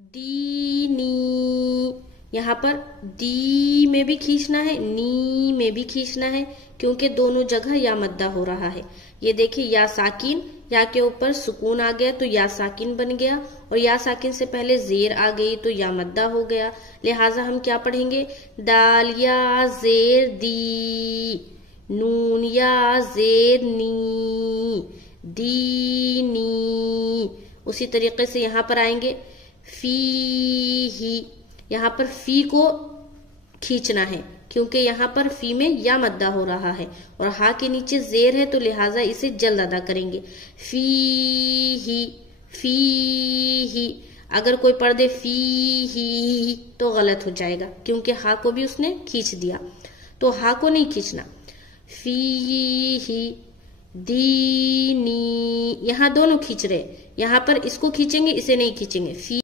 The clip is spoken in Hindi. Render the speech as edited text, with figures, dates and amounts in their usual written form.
दीनी। यहाँ पर दी में भी खींचना है, नी में भी खींचना है, क्योंकि दोनों जगह या मद्दा हो रहा है। ये देखिए या साकिन, या के ऊपर सुकून आ गया तो या साकिन बन गया, और या साकिन से पहले जेर आ गई तो या मद्दा हो गया। लिहाजा हम क्या पढ़ेंगे, दाल या जेर दी, नून या जेर नी, दीनी। उसी तरीके से यहाँ पर आएंगे फी ही, यहाँ पर फी को खींचना है क्योंकि यहाँ पर फी में या मद्दा हो रहा है और हा के नीचे जेर है, तो लिहाजा इसे जल्द अदा करेंगे। फी ही, फी ही। अगर कोई पढ़ दे फी ही तो गलत हो जाएगा क्योंकि हा को भी उसने खींच दिया, तो हा को नहीं खींचना। फी ही दीनी, यहाँ दोनों खींच रहे, यहाँ पर इसको खींचेंगे, इसे नहीं खींचेंगे। फी